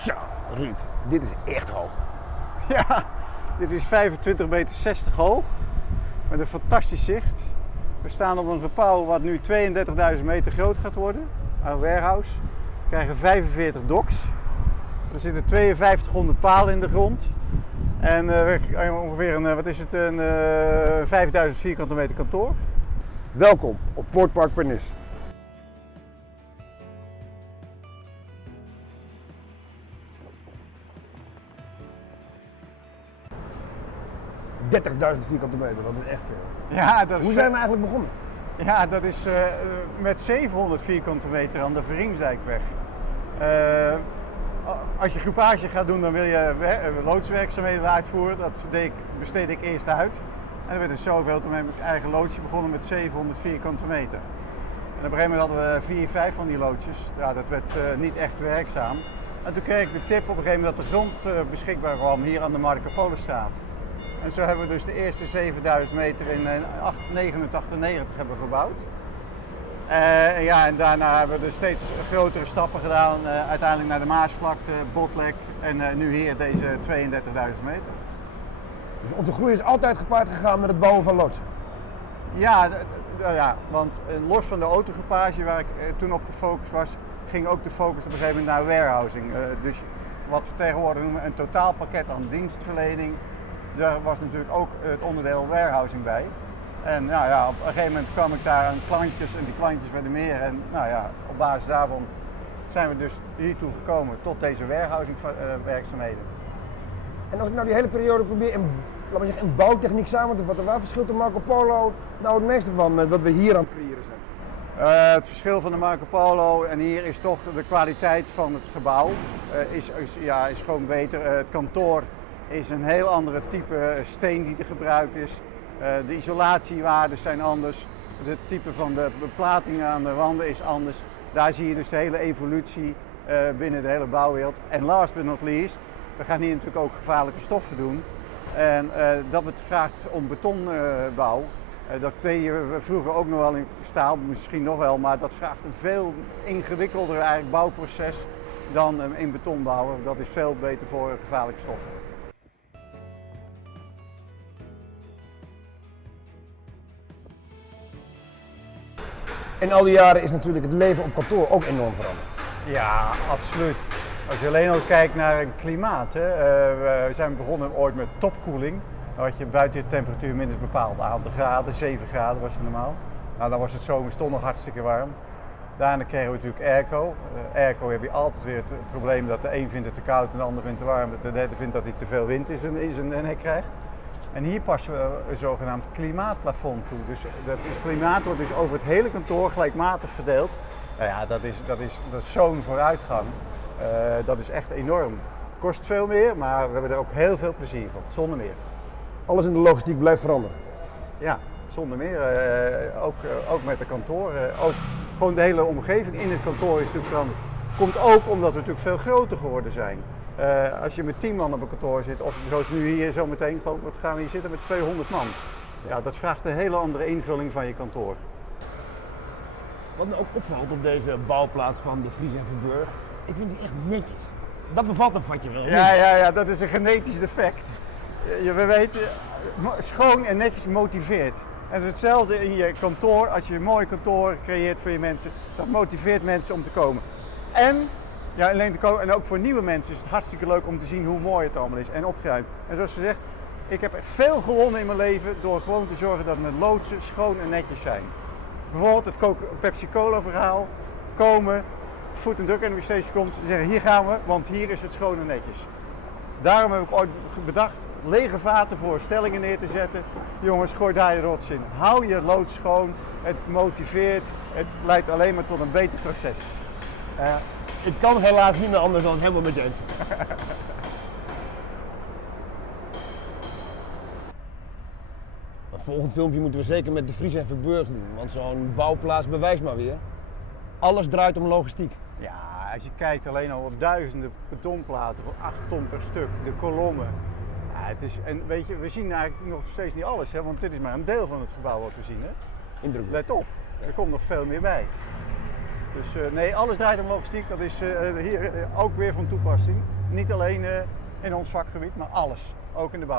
Zo, Ruud, dit is echt hoog. Ja, dit is 25,60 meter hoog met een fantastisch zicht. We staan op een gebouw wat nu 32.000 meter groot gaat worden, een warehouse. We krijgen 45 docks. Er zitten 5200 palen in de grond. En ongeveer een 5000 vierkante meter kantoor. Welkom op Poortpark Pernis. ...30.000 vierkante meter, dat is echt veel. Ja, dat is Hoe zijn we eigenlijk begonnen? Ja, dat is met 700 vierkante meter aan de Verriemsdijkweg. Als je groepage gaat doen, dan wil je loodswerkzaamheden uitvoeren. Dat besteed ik eerst uit. En dan werd het zoveel, toen heb ik eigen loodsje begonnen met 700 vierkante meter. En op een gegeven moment hadden we 4, 5 van die loodsjes. Ja, dat werd niet echt werkzaam. En toen kreeg ik de tip op een gegeven moment dat de grond beschikbaar kwam hier aan de Marco Polostraat. En zo hebben we dus de eerste 7000 meter in 1998 hebben we gebouwd. En daarna hebben we dus steeds grotere stappen gedaan, uiteindelijk naar de Maasvlakte, Botlek en nu hier deze 32.000 meter. Dus onze groei is altijd gepaard gegaan met het bouwen van loodsen? Ja, want los van de autogroepage waar ik toen op gefocust was, ging ook de focus op een gegeven moment naar warehousing. Dus wat we tegenwoordig noemen een totaalpakket aan dienstverlening. Daar was natuurlijk ook het onderdeel warehousing bij. En op een gegeven moment kwam ik daar aan klantjes en die klantjes werden meer. En op basis daarvan zijn we dus hiertoe gekomen tot deze warehousing werkzaamheden. En als ik nou die hele periode probeer in bouwtechniek samen te vatten, waar verschilt de Marco Polo nou het meeste van met wat we hier aan het creëren zijn? Het verschil van de Marco Polo en hier is toch de kwaliteit van het gebouw is gewoon beter. Het kantoor is een heel andere type steen die er gebruikt is. De isolatiewaarden zijn anders. Het type van de beplatingen aan de wanden is anders. Daar zie je dus de hele evolutie binnen de hele bouwwereld. En last but not least, we gaan hier natuurlijk ook gevaarlijke stoffen doen. En dat vraagt om betonbouw. Dat deed je vroeger ook nog wel in staal, misschien nog wel, maar dat vraagt een veel ingewikkelder bouwproces dan in beton bouwen. Dat is veel beter voor gevaarlijke stoffen. In al die jaren is natuurlijk het leven op kantoor ook enorm veranderd. Ja, absoluut. Als je alleen al kijkt naar een klimaat. We zijn begonnen ooit met topkoeling. Dan had je buiten de temperatuur minstens een bepaald aantal graden, 7 graden was het normaal. Nou, dan was het zomers toch nog hartstikke warm. Daarna kregen we natuurlijk airco. Airco heb je altijd weer het probleem dat de een vindt het te koud en de ander vindt het te warm. De derde vindt dat hij te veel wind in zijn nek krijgt. En hier passen we een zogenaamd klimaatplafond toe. Dus dat klimaat wordt dus over het hele kantoor gelijkmatig verdeeld. Nou ja, dat is zo'n vooruitgang. Dat is echt enorm. Het kost veel meer, maar we hebben er ook heel veel plezier van, zonder meer. Alles in de logistiek blijft veranderen. Ja, zonder meer. Ook met de kantoren. Ook gewoon de hele omgeving in het kantoor is natuurlijk veranderd. Komt ook omdat we natuurlijk veel groter geworden zijn. Als je met 10 man op een kantoor zit, of zoals nu hier zometeen, wat gaan we hier zitten met 200 man. Ja, dat vraagt een hele andere invulling van je kantoor. Wat me ook opvalt op deze bouwplaats van de Vries en Verburg, ik vind die echt netjes. Dat bevat een vatje wel. Ja, dat is een genetisch defect. We weten, schoon en netjes motiveert. En het is hetzelfde in je kantoor, als je een mooi kantoor creëert voor je mensen, dat motiveert mensen om te komen. En ook voor nieuwe mensen is het hartstikke leuk om te zien hoe mooi het allemaal is en opgeruimd. En zoals ze zegt, ik heb veel gewonnen in mijn leven door gewoon te zorgen dat mijn loodsen schoon en netjes zijn. Bijvoorbeeld het Pepsi-Cola verhaal, komen, food and drug administration komt en zeggen hier gaan we, want hier is het schoon en netjes. Daarom heb ik ooit bedacht lege vaten voor stellingen neer te zetten. Jongens, gooi daar je rots in. Hou je loods schoon, het motiveert, het leidt alleen maar tot een beter proces. Ik kan helaas niet meer anders dan helemaal met je eens. Het volgende filmpje moeten we zeker met de Vries en Verburg doen, want zo'n bouwplaats bewijst maar weer. Alles draait om logistiek. Ja, als je kijkt alleen al op duizenden betonplaten van 8 ton per stuk, de kolommen. Ja, en weet je, we zien eigenlijk nog steeds niet alles, hè, want dit is maar een deel van het gebouw wat we zien. Hè. Indrukwekkend. Let op, er komt nog veel meer bij. Dus nee, alles draait om logistiek. Dat is hier ook weer van toepassing. Niet alleen in ons vakgebied, maar alles. Ook in de bouw.